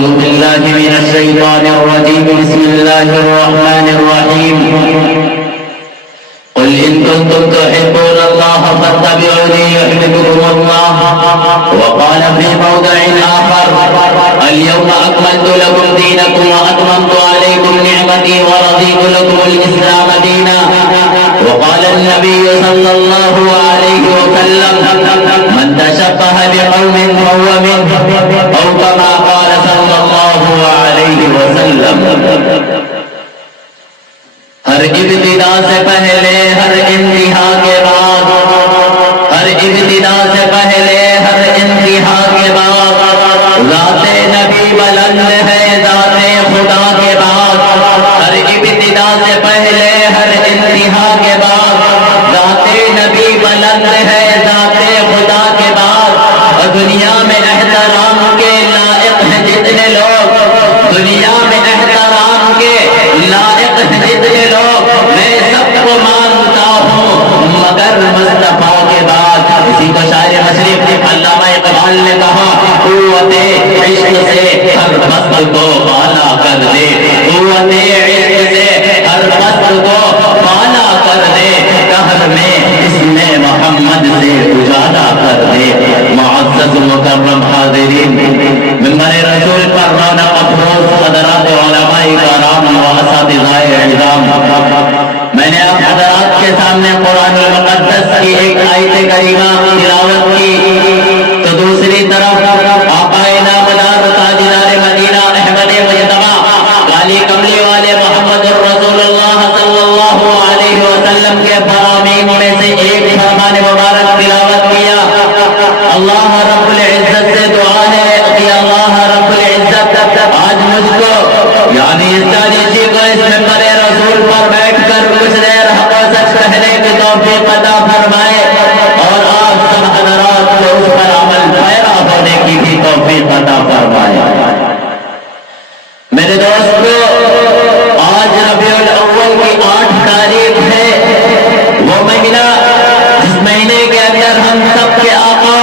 أعوذ بالله من الشيطان الرجيم بسم الله الرحمن الرحيم قل إن كنتم تحبون الله فاتبعوني يحببكم الله وقال في موضع آخر اليوم أكملت لكم دينكم وأتممت عليكم نعمتي ورضيت لكم الإسلام دينا وقال النبي صلى الله عليه وسلم من تشبه بقوم فهو منه أو كما قال صلى الله عليه وسلم ہر ابتدا سے پہلے ہر انتہا کے بعد ہر ابتدا سے پہلے ہر انتہا کے بعد ذات نبی بلند ہے ذات خدا کے بعد ہر ابتدا سے پہلے ہر انتہا کے بعد ذات نبی بلند ہے ذات خدا کے بعد اور دنیا میں احترام کے لائق ہیں جتنے لوگ دنیا میں احترام کے لائق ہیں جتنے لوگ میں سب کو مانتا ہوں مگر مصطفیٰ کے بعد اسی کو شاعر مشرق علامہ اقبال نے کہا قوت عشق سے ہر مست کو بالا کر دے قوت عشق سے ہر مست کو بالا کر دے قہر میں اسم محمد سے اجالا کر دے معزز مکرم حاضرین ممبر رسول پر رونق افروز حضرات علماء کرام و اساتذہ اعظام میں نے آپ حضرات کے سامنے قرآن المقدس کی ایک آیت کریمہ تلاوت کی تو دوسری طرف آقا نامدار تاجدار مدینہ احمد مجتبی کالی کملی والے محمد الرسول اللہ صلی اللہ علیہ وسلم کے فرامین میں سے ایک فرمان مبارک تلاوت کیا اللہ رب العزت سے دعا ہے کہ اللہ رب العزت آج مجھ کو یعنی اس جی کو اس ممبر رسول پر بیٹھ کر کچھ دیر حق و سچ کہنے کی توفیق عطا فرمائے اور آپ سب حضرات کو اس پر عمل پیرا ہونے کی بھی توفیق عطا فرمائے میرے دوستو آج ربیع الاول کی 8 تاریخ ہے وہ مہینہ جس مہینے کے اندر ہم سب کے آقا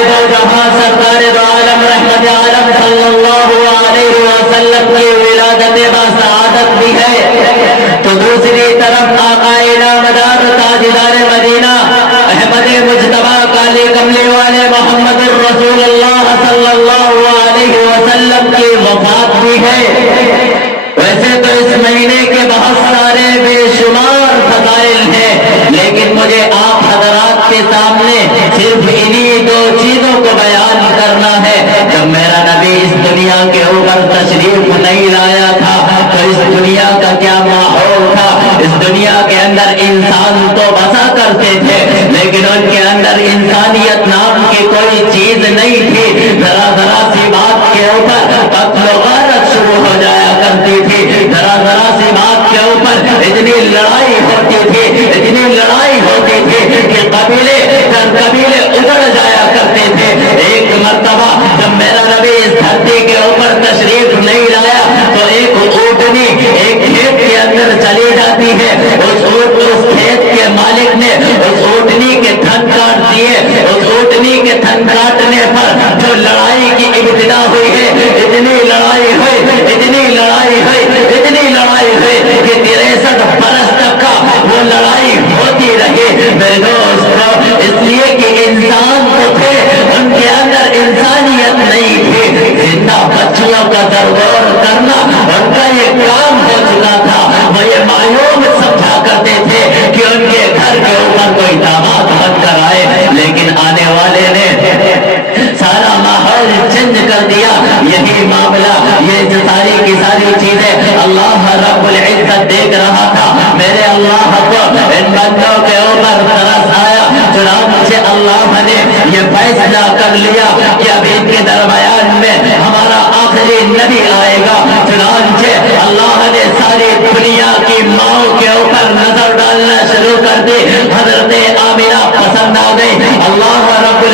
دو جہاں سرکار دو عالم رحمت عالم صلی اللہ علیہ وسلم کی ولادت بسعادت بھی ہے تو دوسری طرف آقا نامدار تاجدار مدینہ احمد مجتبی کالی کملی والے محمد الرسول اللہ صلی اللہ علیہ وسلم کی وفات بھی ہے ویسے تو اس مہینے کے بہت سارے بے شمار فضائل ہیں لیکن مجھے آپ حضرات کے سامنے صرف انہی 2 چیزوں کو بیان کرنا ہے جب میرا نبی اس دنیا کے اوپر تشریف نہیں لایا تھا تو اس دنیا کا کیا ماحول تھا اس دنیا کے اندر انسان تو بسا کرتے تھے لیکن ان کے اندر انسانیت نام کی کوئی چیز نہیں تھی ذرا ذرا سی بات کے اوپر قتل و غارت شروع ہو جایا کرتی تھی ذرا ذرا سی بات کے اوپر اتنی لڑائی ہوتی تھی کہ قبیلے در قبیلے اجڑ جایا کرتے تھے ایک مرتبہ جب میرا نبی اس دھرتی کے اوپر تشریف نہیں لایا تو ایک اونٹنی ایک کھیت کے اندر چلی جاتی ہے اس کھیت کے مالک نے اس اونٹنی کے تھن کاٹ دیے اس اونٹنی کے تھن کاٹنے پر جو لڑائی کی ابتدا ہوئی ہے اتنی لڑائی ہوئی کہ 63 برس تک کا وہ لڑائی ہوتی رہی میرے دوستو اس لیے کہ انسان تو تھے ان کے اندر انسانیت نہیں تھی زندہ بچیوں کا درگور کرنا ان کا یہ کام ہو چکا تھا وہ یہ معلوم سمجھا کرتے تھے کہ ان کے گھر کے اوپر کوئی داماد بن کر آئے لیکن آنے والے نے سارا ماحول چینج کر دیا یہی معاملہ یہ ساری کی ساری چیزیں اللہ رب العزت دیکھ رہا تھا میرے اللہ کو ان بندوں کے اوپر ترس آیا چنانچہ اللہ نے یہ فیصلہ کر لیا کہ اب ان کے درمیان میں ہمارا آخری نبی آئے گا چنانچہ اللہ نے ساری دنیا کی ماؤں کے اوپر نظر ڈالنا شروع کر دی حضرت آمینہ پسند آ گئی اللہ رب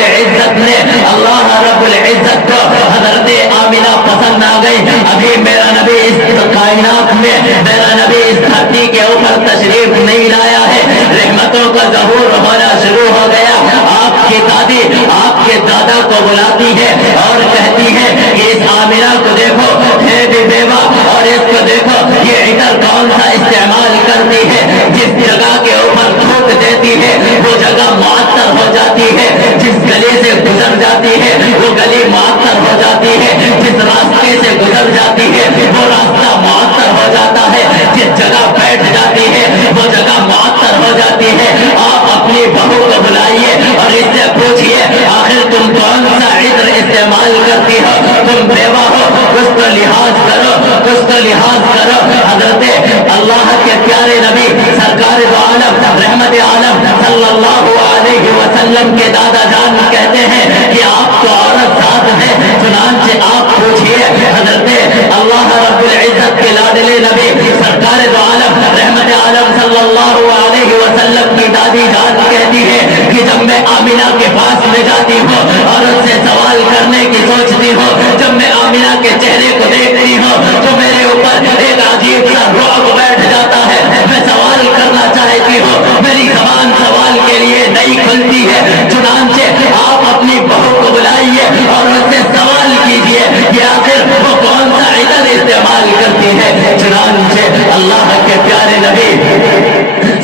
العزت کو حضرت آمینہ پسند آ گئی ابھی میرا نبی اس کائنات میں میرا نبی اس دھرتی کے اوپر تشریف نہیں لایا ہے رحمتوں کا ظہور ہونا شروع ہو گیا آپ کی دادی آپ کے دادا کو بلاتی ہے اور کہتی ہے کہ اس आमिना को देखो, है भी बेवा, और इसको देखो ये इधर कौन सा इस्तेमाल करती है। जिस जगह के ऊपर थूक देती है वो जगह मुअत्तर हो जाती है, जिस गली से गुजर जाती है वो गली मुअत्तर हो जाती है, जिस रास्ते से गुजर जाती है वो रास्ता मुअत्तर हो जाता है, जिस जगह बैठ जाती है वो जगह मुअत्तर हो जाती है। आप अपनी बहू को बुलाइए और इससे पूछिए आखिर तुम कौन सा इत्र इस्तेमाल करती हो, तुम बेवा हो, कुछ तो लिहाज करो, कुछ तो लिहाज करो। हजरत अल्लाह के प्यारे नबी सरकार दो आलम रहमत आलम सल्लल्लाहु अलैहि वसल्लम के दादा जान कहते हैं कि आप तो औरत साथ है, चुनांचे आप पूछिए हजरत अल्लाह रब्बुल इज्जत के लाडले नबी सरकार दो आलम रहमत आलम सल्लल्लाहु अलैहि वसल्लम की दादी जान कहती है कि जब मैं आमिना के पास में जाती हूँ और उससे सवाल करने की सोचती हूँ, जब मैं आमिना के चेहरे को देखती हूँ तो मेरे ऊपर एक अजीब सा रुआब बैठ जाता है। मैं सवाल करना चाहती हूँ, मेरी जबान सवाल के लिए नहीं खुलती है। चुनांचे आप अपनी बहू को बुलाइए और उससे सवाल कीजिए कि आखिर वो कौन सा इधर इस्तेमाल करती है। चुनांचे अल्लाह के प्यारे नबी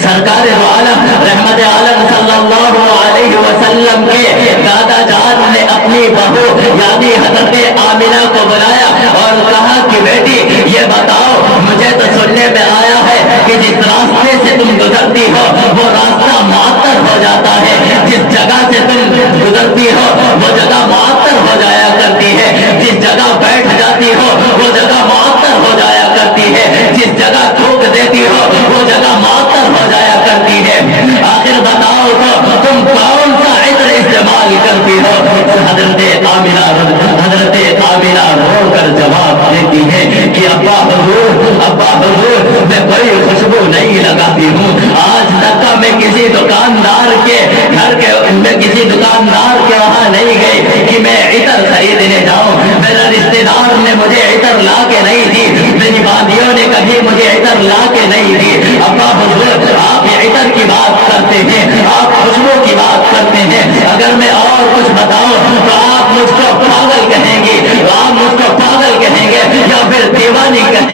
सरकार दो आलम रहमत आलम सल्लल्लाहु अलैहि वसल्लम के दादा जान ने अपनी बहू यानी हजरत आमिना को बुलाया और कहा कि बेटी ये बताओ, मुझे तो सुनने में आया है कि जिस रास्ते से तुम गुजरती हो वो रास्ता मुअत्तर हो जाता है, जिस जगह से तुम गुजरती हो वो जगह मुअत्तर हो जाया करती है, जिस जगह बैठ जाती हो वो जगह मुअत्तर हो जाया करती है, जिस जगह थूक देती हो वो जगह मुअत्तर हो जाया करती है। आखिर बताओ तो तुम कौन सा इत्र इस्तेमाल करती हो। हजरत आमिना रोकर जवाब देती है कि अब्बा हुजूर मैं कोई खुशबू नहीं लगाती हूँ। आज तक मैं किसी दुकानदार के घर के मैं किसी दुकानदार के वहाँ नहीं गई कि मैं इत्र खरीदने जाऊँ। मेरा रिश्तेदार ने मुझे इत्र ला के नहीं दी, मेरी बांधियों ने कभी मुझे इत्र ला के नहीं दी। अब्बा हुजूर आप ये इत्र की बात करते हैं, आप खुशबू की बात करते हैं, अगर मैं और कुछ बताऊं तो आप मुझको पागल कहेंगे, आप मुझको पागल कहेंगे या फिर दीवानी कहेंगे।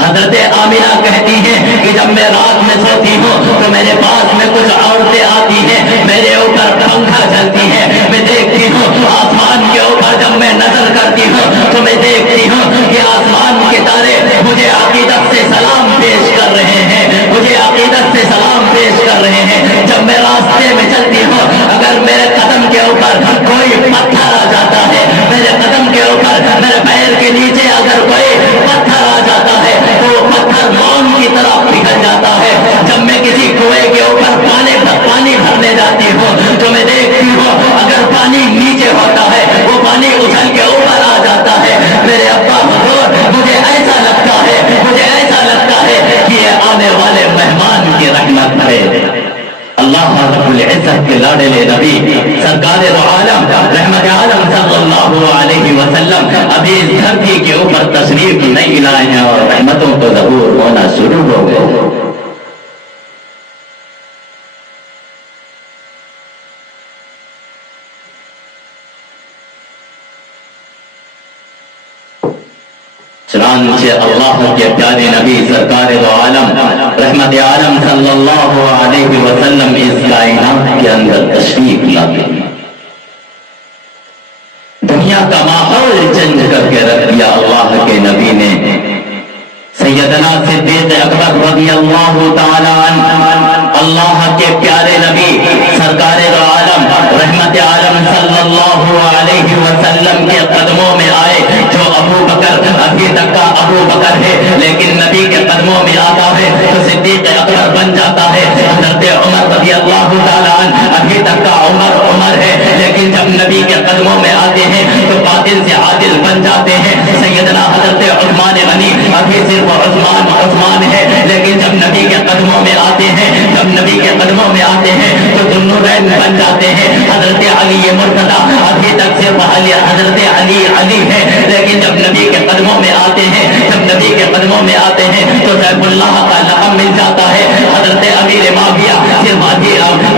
हजरत आमिना कहती हैं कि जब मैं रात में सोती हूँ तो मेरे पास में कुछ औरतें आती हैं, मेरे ऊपर पंखा चलती है, मैं देखती हूँ आसमान के ऊपर जब मैं नजर करती हूँ तो मैं देखती हूँ कि आसमान के तारे मुझे अकीदत से सलाम पेश कर रहे हैं, मुझे अकीदत से सलाम पेश कर रहे हैं। जब मैं रास्ते में चलती हूँ अगर मेरे कदम के ऊपर कोई पत्थर आ जाता है, मेरे कदम के ऊपर मेरे पैर के नीचे अगर कोई पत्थर आ जाता है तो वो पत्थर मौन की तरह पिघल जाता है। जब मैं किसी कुएं के ऊपर पानी भरने जाती हूँ तो मैं देखती हूँ अगर पानी नीचे होता है वो पानी उछल के ऊपर आ जाता है। मेरे अब्बा हुजूर मुझे ऐसा लगता है कि ये आने वाले मेहमान की रहमत है। अल्लाह रब्बुल इज्जत के लाडले नबी सरकार दो आलम रहमत आलम सल्लल्लाहु अलैहि वसल्लम अभी इस धरती के ऊपर तशरीफ नहीं लाए हैं और रहमतों को ज़हूर होना शुरू हो गए। चुनांचे अल्लाह के प्यारे नबी सरकार दो आलम रहमत आलम सल्लल्लाहु अलैहि वसल्लम इस कायनात के अंदर तशरीफ लाते हैं। दुनिया का माहौल चेंज करके रख दिया अल्लाह के नबी ने। सैयदना सिद्दीक़ अकबर रज़ियल्लाहु ताला अल्लाह के प्यारे नबी सरकार दो आलम रहमत आलम सल्लल्लाहु अलैहि वसल्लम के कदमों में आए। जो अबू बकर अभी तक का अबू बकर है लेकिन नबी के कदमों में आता है तो सिद्दीक़ अकबर बन जाता है। हज़रत उमर रज़ियल्लाहु ताला अभी तक का उमर है लेकिन जब नबी के कदमों में आते हैं तो बातिल से आदिल बन जाते हैं। सैयदना हज़रत उस्मान गनी अभी सिर्फ उस्मान है लेकिन जब नबी के कदमों में आते हैं तो दुन्नूरैन बन जाते हैं। हज़रत अली मुर्तज़ा अभी तक सिर्फ हज़रत अली है लेकिन जब नबी के कदमों में आते हैं तो सैफुल्लाह का लक़ब मिल जाता है। हज़रत अमीर माविया सिर्फ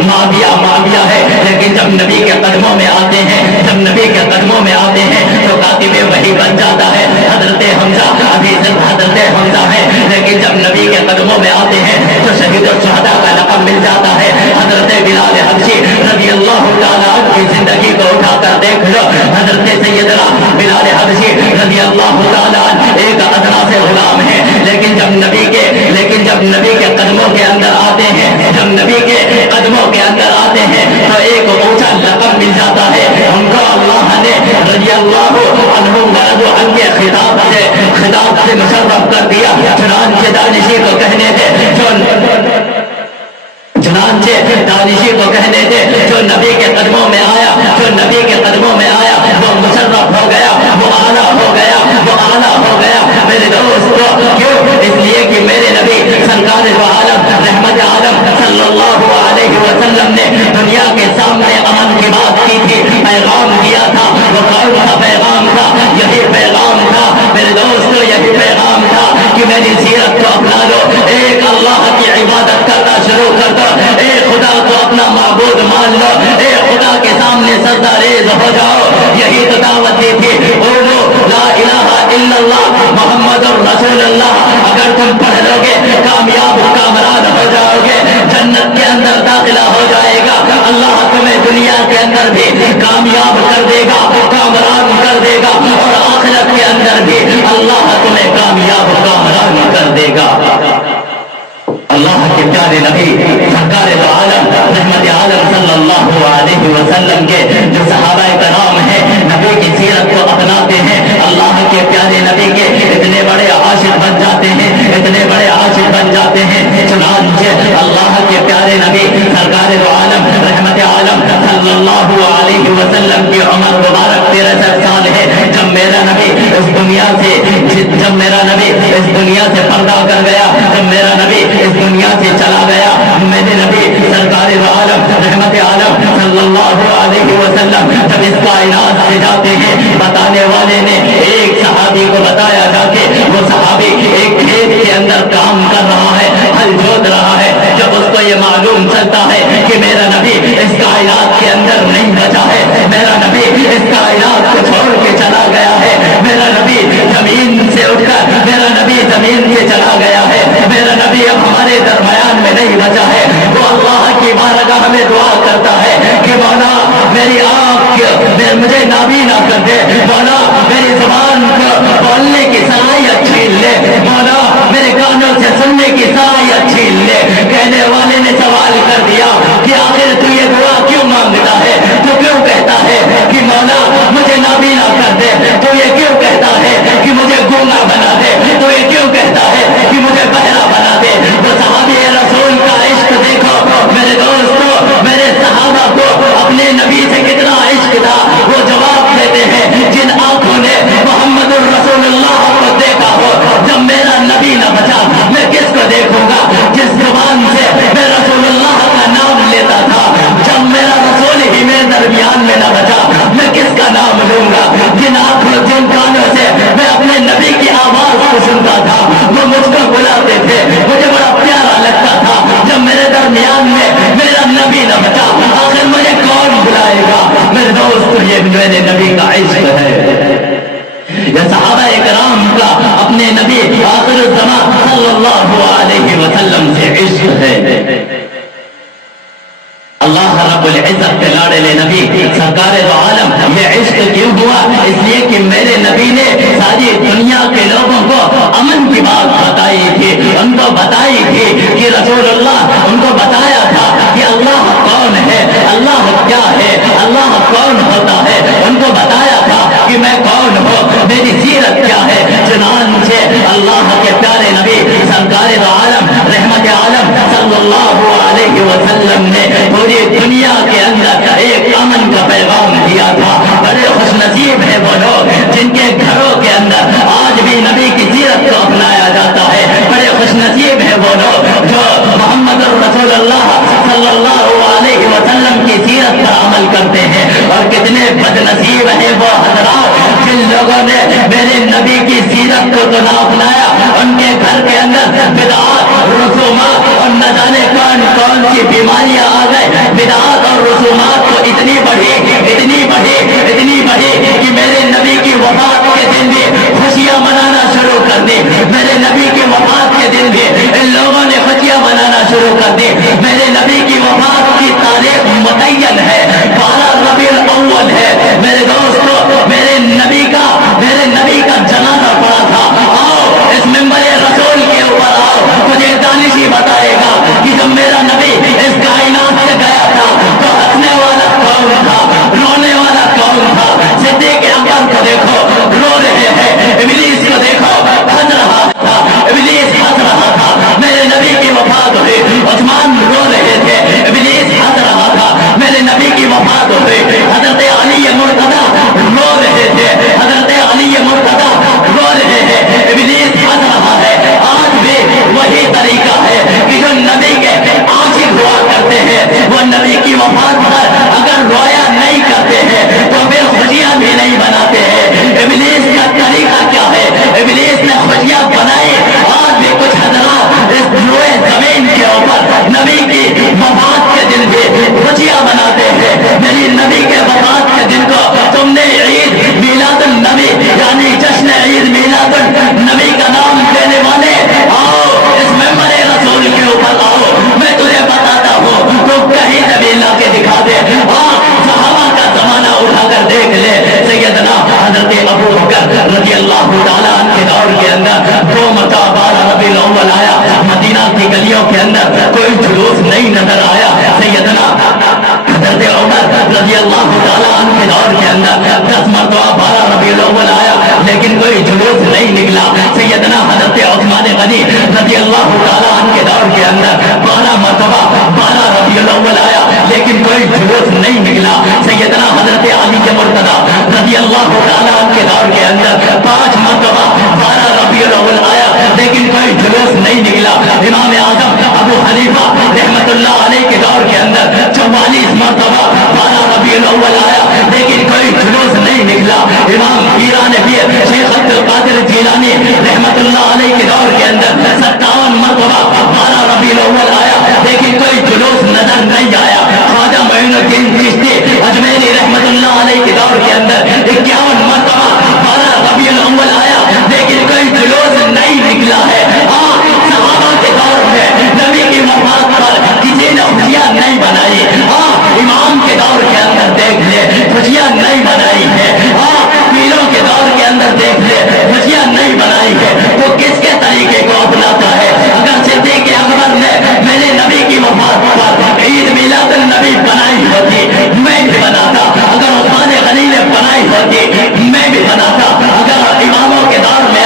माविया है लेकिन जब नबी के कदमों में आते हैं तो कातिब वही बन जाता है। हजरत हमजा अभी सिर्फ हजरत हमजा है, लेकिन जब नबी के कदमों में आते हैं तो शहीद और शहदा का लक़ब मिल जाता है। हजरत बिलाल हबशी रज़ी अल्लाह ताला अन्हु की जिंदगी को उठाकर देख लो। हजरत सैयदना बिलाल हबशी रज़ी अल्लाह ताला अन्हु एक अदना से गुलाम है, लेकिन जब नबी के कदमों के अंदर आते हैं, जब नबी के कदमों के अंदर आते हैं तो एक ऊंचा लक़ब मिल जाता है। उनको अल्लाह ने रज़ी अल्लाह अन्हु मरदु अन्के खिताब से मुशर्रफ कर दिया। चुनांचे दानिशी को कहने थे जो नबी के कदमों में आया, जो नबी के कदमों में आया वो मुशर्रफ हो गया, वो आला हो गया, वो आला हो गया। मेरे दोस्तों क्यों? इसलिए कि मेरे नबी सरकार दो आलम रहमत आलम सल्लल्लाहु अलैहि वसल्लम ने दुनिया के सामने अमन की बात की थी, पैगाम दिया था। वो कौन सा पैगाम था? यही पैगाम था मेरे दोस्तों, यही पैगाम था कि मेरी सीरत को अपना लो, एक अल्लाह की इबादत करना शुरू कर दो, एक खुदा को अपना माबूद मान लो, एक खुदा के सामने सजदा रेज़ हो जाओ। यही तो दावत दी थी। बोलो ला इलाहा इल्लल्लाह मुहम्मदुर रसूलुल्लाह। अगर तुम पढ़ लोगे कामयाब कामरान हो जाओगे, जन्नत के अंदर दाखिला हो जाएगा। अल्लाह तुम्हें दुनिया के अंदर भी कामयाब कर देगा, कामरान कर देगा, और आखिरत के अंदर भी अल्लाह तुम्हें कामयाब कामरान कर देगा। अल्लाह के प्यारे नबी सरकार दो आलम रहमत आलम सल्लल्लाहु अलैहि वसल्लम के जो सहाबाए कराम हैं, नबी की सीरत को अपनाते हैं, अल्लाह के प्यारे नबी के इतने बड़े आशिक बन जाते हैं, इतने बड़े आशिक बन जाते हैं। चुनांचे अल्लाह के प्यारे नबी सरकार दो आलम रहमत आलम सल्लल्लाहु अलैहि वसल्लम की उम्र मुबारक 63 साल है जब मेरा नबी इस दुनिया से पर्दा कर गया, जब मेरा नबी इस दुनिया से चला गया। मेरे नबी सरकार दो आलम रहमत आलम सल्लल्लाहु अलैहि वसल्लम जब इस कायनात से जाते हैं, बताने वाले ने एक सहाबी को बताया जाके, वो सहाबी एक खेत के अंदर काम कर रहा है, हल जोत रहा है। जब उसको ये मालूम चलता है कि मेरा नबी इस कायनात के अंदर नहीं बचा है, मेरा नबी इस कायनात को छोड़ के चला गया है, मेरा नबी जमीन से उठकर मेरा नबी जमीन से चला गया है, मेरा नबी अब हमारे दरमियान में नहीं बचा है, वो अल्लाह की बारगाह में दुआ करता है कि मौला मेरी आँख मुझे नाबीना कर दे, मौला मेरी जुबान को बोलने की सलाहियत छीन ले, मौला मेरे कानों से सुनने की सलाहियत छीन ले। कहने वाले ने सवाल कर दिया कि आखिर तू ये दुआ क्यों मांगता है? तू क्यों कहता है कि मौला मुझे नाबीना कर दे? तू ये क्यों कहता है कि मुझे गूंगा बना दे? तू ये क्यों कहता है कि मुझे बहरा बना दे? वो सहाबी रसूल का इश्क देखो मेरे दोस्तों, मेरे सहाबा को अपने नबी से कितना इश्क था। वो जवाब देते हैं जिन आंखों ने मुहम्मदुर रसूलुल्लाह को देखा हो, जब मेरा नबी न बचा मैं किसको देखूंगा? जिस जुबान से मैं रसूलुल्लाह का नाम लेता था, जब मेरा रसूल ही मेरे दरमियान में न बचा मैं किसका नाम लूंगा? जिन आंखों जिन कानों से मैं अपने नबी की आवाज को सुनता था, वो मुझको बुलाते थे, मुझे बड़ा प्यारा लगता था। जब मेरे दरमियान में मेरा नबी न बचा, आखिर मुझे कौन बुलाएगा? मेरे दोस्त ये मेरे नबी का इश्क है, ये सहाबा इकराम का अपने नबी आखिर ज़मान सल्लल्लाहु अलैहि वसल्लम से इश्क है। अल्लाह रब्बुल इज्जत के लाडले नबी सरकार दो आलम ये इश्क क्यों हुआ? इसलिए कि मेरे नबी ने सारी दुनिया के लोगों को अमन की बात बताई थी, उनको बताई थी कि रसूलुल्लाह उनको बताया था कि अल्लाह कौन है, अल्लाह क्या है, अल्लाह कौन होता है, उनको बताया था कि मैं कौन हूँ, मेरी सीरत क्या है। चुनांचे अल्लाह के प्यारे नबी सरकार दो आलम रहमत आलम सल्लल्लाहु अलैहि वसल्लम ने पूरी दुनिया के अंदर एक अमन का पैगाम दिया था। बड़े खुशनसीब है वो लोग जिनके घरों के अंदर आज भी नबी की सीरत को अपनाया जाता है। बड़े खुशनसीब है वो लोग जो मोहम्मद रसूलुल्लाह सल्लल्लाहु अलैहि वसल्लम की सीरत पर अमल करते हैं। और कितने बदनसीब है वो हज़रात जिन लोगों ने मेरे नबी की सीरत को तो ना अपनाया, उनके घर के अंदर बिदअत रसूमात और न जाने कौन कौन सी बीमारियां आ गए। बिदअत और रसूमात तो इतनी बढ़ी कि मेरे नबी की वफात के दिन भी खुशियां मनाना शुरू कर दी। मेरे नबी की वफात के दिन भी इन लोगों ने खुशियां मनाना शुरू कर दी। मेरे नबी की वफात की तारीख मुतय्यन है, 12 रबीउल अव्वल है। मेरे दोस्तों, मेरे नबी का जनाजा पड़ा था। आओ इस मिंबर रसूल के ऊपर आओ, मुझे दानिशी बताएगा कि जब मेरा नबी इस कायनात से गया था तो हंसने वाला कौन था, रोने वाला कौन था? सिद्दीक़ अकबर को देखो रो रहे हैं, इब्लीस को देखो हंस रहा था, इब्लीस हंस रहा था। मेरे नबी की वफात हुई, उस्मान रो रहे थे, इब्लीस हंस रहा था। मेरे नबी की वफात हुई, हजरत अली मुर्तदा रो रहे थे, हजरत अली मुर्तदा रो रहे हैं, इब्लीस हंस रहा है। आज भी वही तरीका है कि जो नबी के आशिक हुआ करते हैं वो नबी की वफात पर अगर रोया नहीं करते हैं तो फिर खुशियां भी नहीं बनाते हैं। इब्लीस का तरीका क्या है? इब्लीस ने खुशियां बनाई। आज भी कुछ हज़रात इस रोए जमीन के ऊपर नबी की वफात के दिन भी खुशियां मनाते हैं। मेरी नबी के वफात के दिन को तुमने ईद मीलादुन नबी यानी जश्न ईद मीलादुन नबी का नाम देने वाले आओ इस मेंबर रसूल के ऊपर आओ। मैं तुझे बताता हूँ, तो कहीं नबी ला के दिखा दे। हाँ, सहाबा का जमाना उठाकर देख ले। सैयदना हजरत अबू बकर रज़ी अल्लाह तआला अन्हु के दौर के अंदर 2 मरतबा 12 रबीउल अव्वल आया। मदीना की गलियों के अंदर कोई जुलूस नहीं नजर आया। सैयदना हजरत उमर रज़ी अल्लाह तआला अन्हु के दौर के अंदर 10 मरतबा 12 रबीउल अव्वल आया, लेकिन कोई जुलूस नहीं निकला। सैयदना हजरत उस्मान गनी रज़ी अल्लाह तआला अन्हु के दौर के अंदर 12 मरतबा 12 रबीउल अव्वल आया, लेकिन कोई जुलूस नहीं निकला। सैयदना हजरत अली मुर्तदा रज़ी अल्लाह तआला अन्हु के दौर के अंदर 5 मरतबा 12 रबीउल अव्वल आया, लेकिन कोई जुलूस नहीं निकला। इमाम आज़म अबू हनीफा रहमतुल्लाह अलैह के दौर के अंदर 44 मरतबा 12 रबीउल अव्वल आया, लेकिन कोई जुलूस नहीं निकला। इमाम पीरान पीर शेख अब्दुल कादिर जीलानी रहमतुल्लाह अलैह के दौर के अंदर 57 मरतबा 12 रबीउल अव्वल आया, लेकिन कोई जुलूस नजर नहीं आया। ख्वाजा मोइनुद्दीन चिश्ती अजमेरी रहमतुल्लाह अलैह के दौर के अंदर 51 मरतबा 12 रबीउल अव्वल आया, लेकिन कोई जुलूस नहीं निकला है। हाँ, सहाबा के दौर में नबी की वफात पर किसी ने खुशियां नहीं बनाई। हाँ, इमाम के दौर के अंदर देख ले खुशियां नहीं बनाई है। हाँ, पीरों के दौर के अंदर देख ले खुशियां नहीं बनाई है। तो किसके तरीके को अपनाता है? अगर सिद्दीक़ अकबर ने मेरे नबी की वफात पर ईद मीलादुन नबी बनाई होती मैं भी बनाता। अगर उस्मान गनी ने बनाई होती मैं भी बनाता। अगर इमामों के दौर में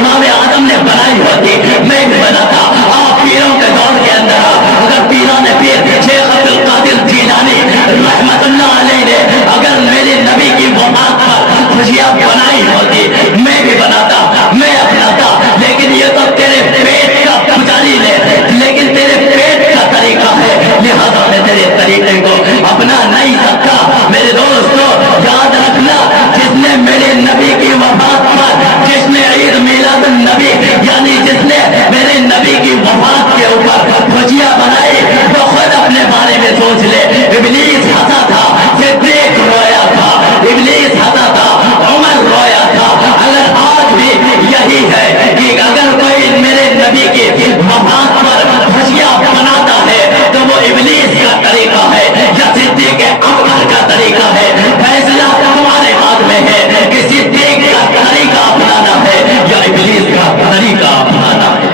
इमाम आदम ने बनाई होती मैं भी बनाता। आप पीरों के दौर के अंदर अगर पीरों ने पीर शेख अब्दुल कादिर जीलानी रहमतुल्लाह अलैह ने अगर मेरे नबी की वफात पर खुशियां बनाई होती मैं भी बनाता, मैं अपनाता। लेकिन ये तो तेरे पेट का पुजारी ले, लेकिन तेरे पेट का तरीका है, लिहाजा मैं तेरे तरीके को अपना नहीं सकता। मेरे दोस्तों याद रखना, जिसने मेरे नबी की वफात पर जिसने ईद मीलादुन नबी यानी जिसने मेरे नबी की वफात के ऊपर खुशियां बनाई वो खुद अपने बारे में सोच ले। इब्लीस हंसा था, सिद्दीक़ रोया था, इब्लीस हंसा था, उमर रोया था। अगर आज भी यही है कि अगर कोई मेरे नबी की वफात पर खुशियां बनाता है तो वो इब्लीस का तरीका है या सिद्दीक़ अकबर का तरीका है। फैसला तुम्हारे हाथ में है कि सिद्दीक़ का तरीका अपनाना है या इब्लीस का तरीका अपनाना है।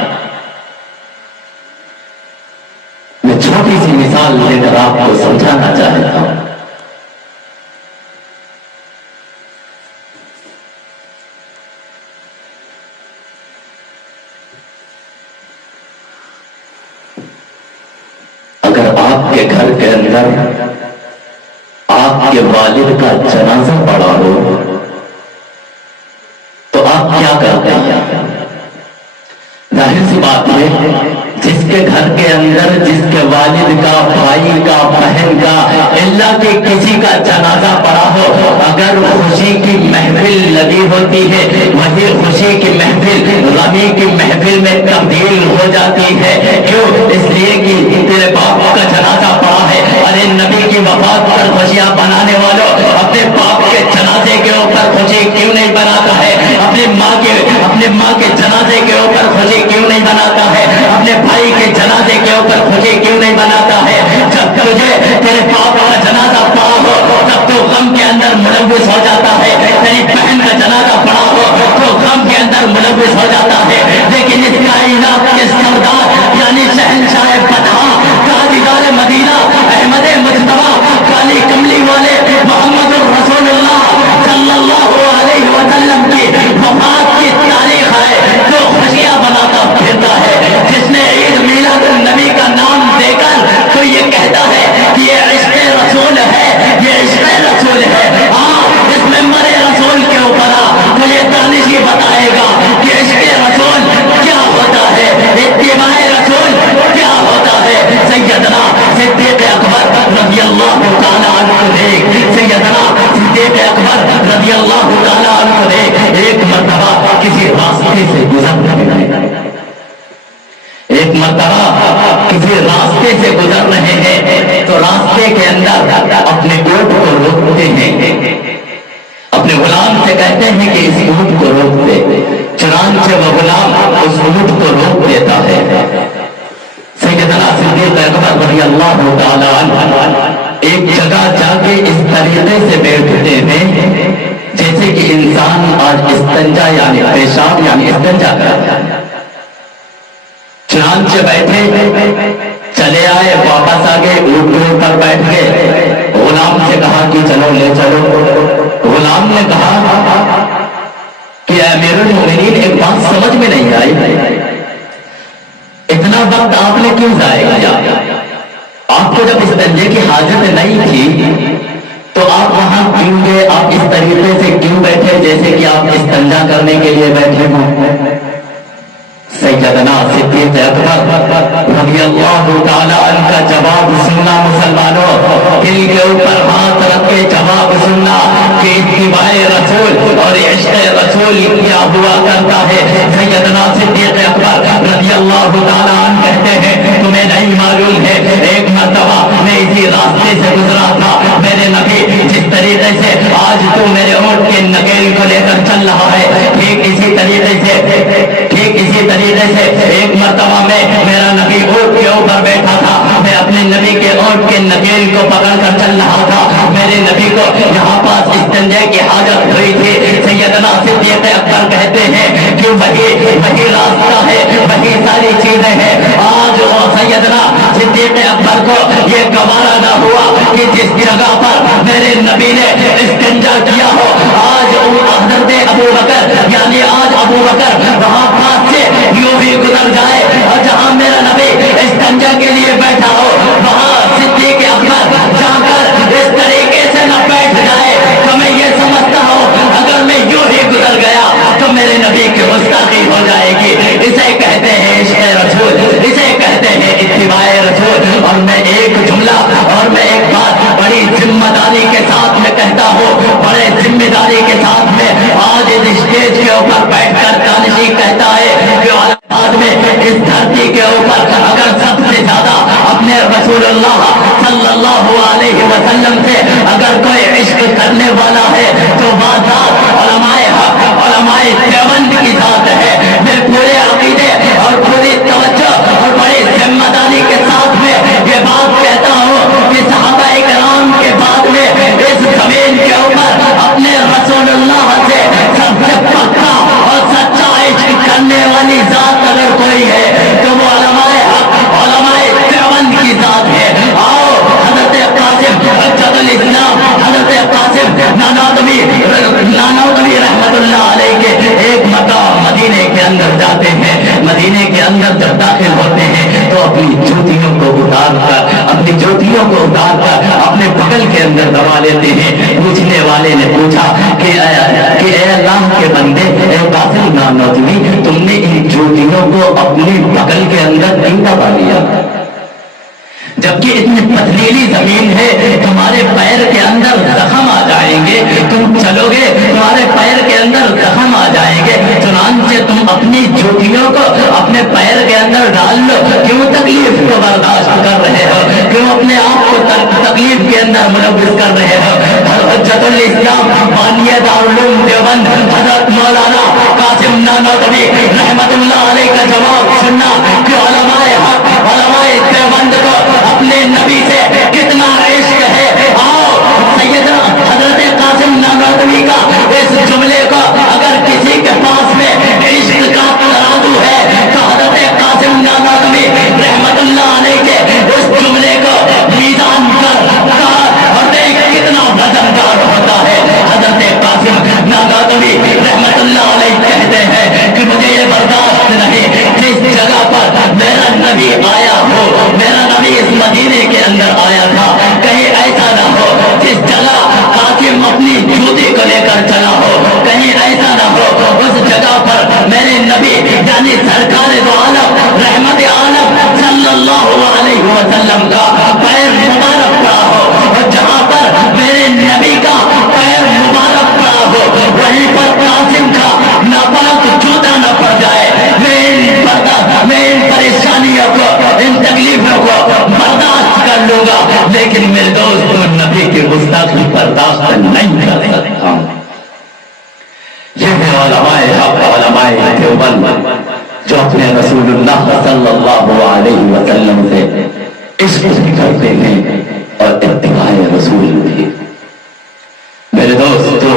मैं छोटी सी मिसाल लेकर आपको समझाना चाहता हूं। अगर आपके घर के अंदर आपके वालिद का जनाजा पड़ा हो तो आप क्या करते हैं? जाहिर सी बात है, जिसके घर के अंदर जिसके वालिद का, भाई का, बहन का, अल्लाह के किसी का जनाजा पड़ा हो, अगर खुशी की महफिल लगी होती है वही खुशी की महफिल गमी की महफिल में तब्दील हो जाती है। क्यों? इसलिए कि तेरे बाप का जनाजा पड़ा है। अरे नबी की वफात पर खुशियां बनाने वालों, अपने बाप के जनाजे के ऊपर ऊपर खुशी क्यों नहीं बनाता है? अपने माँ के जनाजे के ऊपर खुशी क्यों नहीं बनाता है? अपने भाई के जनाजे के ऊपर खुशी क्यों नहीं बनाता है? जब तुझे तेरे बाप का जनाजा पड़ा हो तब तो गम के अंदर मुलव्विस हो जाता है। तेरी बहन का जनाजा पड़ा हो तो गम के अंदर मुलव्विस हो जाता है। लेकिन इस कायनात के सरदार यानी शहंशाह बदहा, ताजदार मदीना, अहमद मुज्तबा, काली कमली वाले मोहम्मद रसूलुल्लाह सल्लल्लाहु अलैहि वसल्लम की वफात की तारीख है जो खुशियां मनाता फिरता है। जिसने ईद मिलाद नबी का नाम देकर तो ये कहता है कि ये इश्क़ रसूल है, ये इश्क़ रसूल है। इस मेंबर रसूल के ऊपर तो ये दानिशी बताएगा कि इश्क़ रसूल क्या होता है, इत्तिबाए रसूल क्या होता है। सैयदना सिद्दीक़ अकबर रज़ियल्लाहु ताला अन्हु ने, सैयदना सिद्दीक़ अकबर रज़ियल्लाहु ताला अन्हु ने एक मर्तबा किसी रास्ते से गुजर रहे हैं, एक मर्तबा किसी रास्ते से गुजर रहे हैं तो रास्ते के अंदर अपने ऊँट को रोकते हैं, अपने गुलाम से कहते हैं कि इस ऊँट को रोक दे। चुनांचे वो गुलाम उस ऊँट को रोक देता है। सैयदना सिद्दीक़ अकबर रज़ियल्लाहु ताला अन्हु एक जगह जाके इस तरीके से बैठते हैं जैसे कि इंसान आज इस्तंजा यानी पेशाब यानी इस्तंजा करता है। चुनांचे बैठे, चले आए, वापस आ गए, ऊँट के ऊपर बैठ गए। गुलाम से कहा कि चलो ले चलो। गुलाम ने कहा कि अमीरुल मोमिनीन एक बात समझ में नहीं आई, इतना वक्त आपने क्यों जाया किया? आपको जब इस दंजे की हाजत नहीं थी तो आप वहां क्यों गए? आप इस तरीके से क्यों बैठे जैसे कि आप इस्तंजा करने के लिए बैठे हो? सैयदना सिद्दीक़ अकबर रज़ियल्लाहु ताला अन्हु का जवाब सुनना मुसलमानों, दिल के ऊपर हाथ रख के जवाब सुनना कि इत्तिबाए रसूल और इश्क़ रसूल क्या हुआ करता है। सैयदना सिद्दीक़ अकबर रज़ियल्लाहु ताला अन्हु कहते हैं तुम्हें नहीं मालूम है, एक मर्तबा मैं इसी रास्ते से गुजरा था, मेरे नबी जिस तरीके से आज तू मेरे ऊँट के नकेल को लेकर चल रहा है, ठीक इसी तरीके से एक मर्तबा में मेरा नबी ऊँट के ऊपर बैठा था, मैं अपने नबी के ऊँट के नकेल को पकड़कर चल रहा था। मेरे नबी को यहाँ पास इस्तंजे की हाजत हुई थी। सैयदना सिद्दीक़ अकबर कहते हैं कि वही रास्ता है, वही सारी चीजें हैं। आज वो सैयदना सिद्दीक़ अकबर को ये गवारा न हुआ कि जिस जगह पर मेरे नबी ने इस्तंजा किया हो, आज हज़रत अबू बकर यानी आज अबू बकर वहाँ पास से यूं भी गुजर जाए और जहाँ मेरा नबी इस्तंजा के लिए बैठा हो वहाँ सिद्दीक़ अकबर जाकर इस तरीके से न बैठ जाए तो मैं ये समझता हूँ अगर मैं यूं ही गुजर गया तो मेरे नबी की गुस्ताखी हो जाएगी। इसे कहते हैं इश्क़ रसूल, इसे कहते हैं इत्तिबाए रसूल। और मैं एक जुमला और मैं एक बात बड़ी जिम्मेदारी के साथ में कहता हूँ, बड़े जिम्मेदारी के साथ में आज इस स्टेज के ऊपर बैठकर दानिशी कहता है कि बाद में इस धरती के ऊपर अगर सबसे ज्यादा अपने रसूलुल्लाह सल्लल्लाहु अलैहि वसल्लम से अगर कोई इश्क करने वाला है तो बात उलमाए हक, उलमाए देवबंद की जात है। मैं पूरे अकीदे और पूरी तवज्जो और बड़ी जिम्मेदारी के साथ में ये बात कहता हूँ कि सहाबाए किराम के बाद में इस जमीन के ऊपर अपने रसूलुल्लाह से सबसे पक्का और सच्चा इश्क करने वाली जात अगर कोई है तो वो उलमाए हक, उलमाए देवबंद की जात है। आओ हज़रत कासिम हज्जतुल इस्लाम, हज़रत कासिम नानौतवी रहमतुल्लाह अलैह के एक मकाम मदीने के अंदर जाते हैं। मदीने के अंदर जब दाखिल होते हैं तो अपनी जूतियों को उतार कर अपने बगल के अंदर दबा लेते हैं। पूछने वाले ने पूछा कि ए अल्लाह के बंदे, ए कासिम नानौतवी, तुमने इन जूतियों को अपने बगल के अंदर क्यों दबा लिया? जबकि इतनी पथरीली जमीन है, तुम्हारे पैर के अंदर जख्म आ जाएंगे, तुम चलोगे तुम्हारे पैर के अंदर जख्म आ जाएंगे, चुनांचे तुम अपनी जूतियों को अपने पैर के अंदर डाल लो। क्यों तकलीफ को बर्दाश्त कर रहे हो? क्यों अपने आप को तकलीफ के अंदर मुलव्विस कर रहे हो? حجت الاسلام بانی دارالعلوم دیوبند حضرت مولانا قاسم نانوتوی رحمت اللہ علیہ کا جواب سننا کہ علماء حق علماء دیوبند کو اپنے نبی سے کتنا عشق ہے. آؤ سیدنا حضرت قاسم نانوتوی کا اس جملے کو اگر کسی کے پاس میں عشق کا ترازو ہے تو حضرت قاسم نانوتوی رحمت اللہ علیہ کے اس جملے کو میزان کر اور دیکھ کتنا وزندار ہوتا ہے. حضرت قاسم نانوتوی رحمت اللہ علیہ کہتے ہیں کہ مجھے یہ برداشت نہیں جس جگہ پر میرا نبی آیا ہو, میرا نبی اس مدینے کے اندر آیا تھا, کہیں ایسا نہ ہو جس جگہ قاسم اپنی جوتی کو لے کر چلا ہو, کہیں ایسا نہ ہو اس جگہ پر میرے نبی یعنی سرکار دو عالم رحمت عالم صلی اللہ علیہ وسلم کا پیر مبارک پڑا ہو, اور جہاں پر میرے نبی کا پیر مبارک پڑا ہو وہیں پر قاسم کا ناپاک جوتا نہ پڑ جائے. میں ان پریشانیوں کو ان تکلیفوں کو برداشت کر لوں گا, لیکن میرے دوست نبی کی گستاخی برداشت نہیں کر سکتا. یہ علماء حق علماء دیوبند جو اپنے رسول اللہ صلی اللہ علیہ وسلم سے عشق بھی کرتے ہیں اور اتباع رسول بھی. میرے دوستو,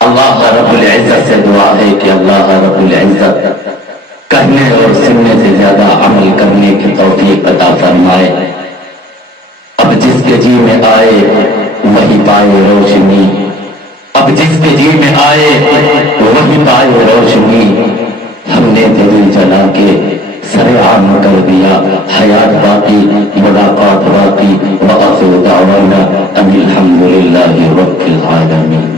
اللہ رب العزت سے دعا ہے کہ اللہ رب العزت کہنے اور سننے سے زیادہ عمل کرنے کی توفیق عطا فرمائے. اب جس کے جی میں آئے وہی پائے روشنی, اب جس کے جی میں آئے وہی پائے روشنی. ہم نے دل جلا کے سر عام کر دیا, حیات باقی ملاقات باقی. وآخر دعوانا ان الحمد للہ رب العالمین.